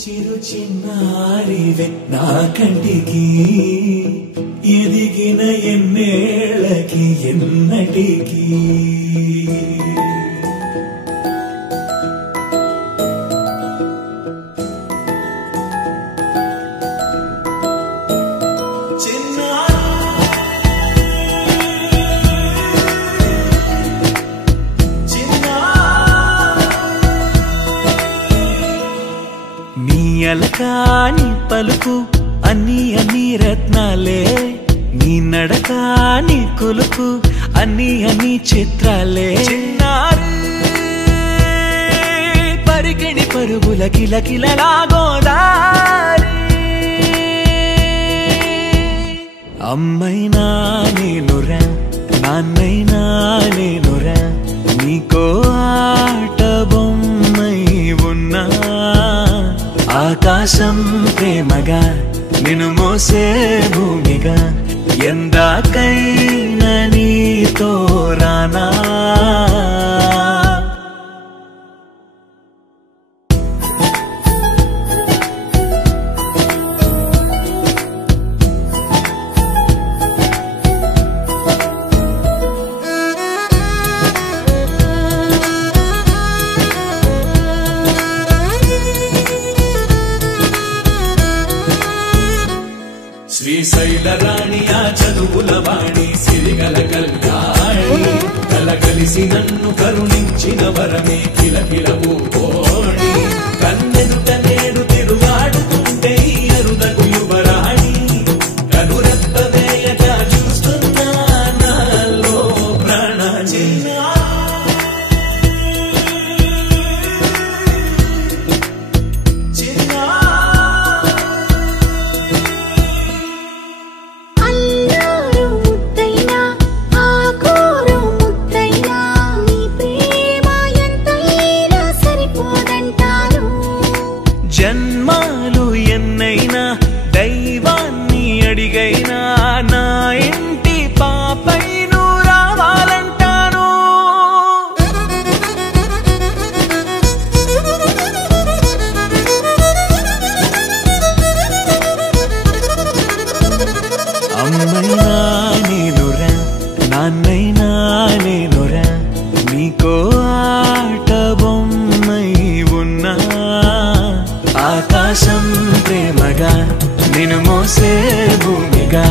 చిరు చిన్నారివే నా కంటికి ఎదిగిన ఎన్నేళ్ళకి ఎన్నటికి అలకాని పలుకు అన్ని రత్నాలే నీ నడకాని కులుకు అన్ని చిత్రాలే పరికిణి పరుగుల కిలకిలలాగోదారి అమ్మైనా నేనురా నాన్నైనా నేనురా నీకో ఆట బొమ్మై ఉన్నా ఆకాశం ప్రేమగా నిన్ను మోసే భూమిగా ఎందాకైనా నీతో రానా శ్రీశైల రాణి ఆ చదువుల వాణి సిరిగల కల్యాణి కలగలిసి నన్ను కరుణించిన వరమే కిలకిల ఓడి కన్నెదుట నేడు తిరుగాడుతుంటే అరుదకు యువరాణి కనురెప్ప వేయక చూస్తున్నా నాలో ప్రాణ జన్మాలు ఎన్నైనా దైవాన్ని అడిగైనా నా ఇంటి పాపై నువ్వు రావాలంటాను అమ్మైనా నేనురా నాన్నైనా నేనురా నీకో ఆట బొమ్మై ఉన్నా ఆకాశం ప్రేమగా నిన్ను మోసే భూమిగా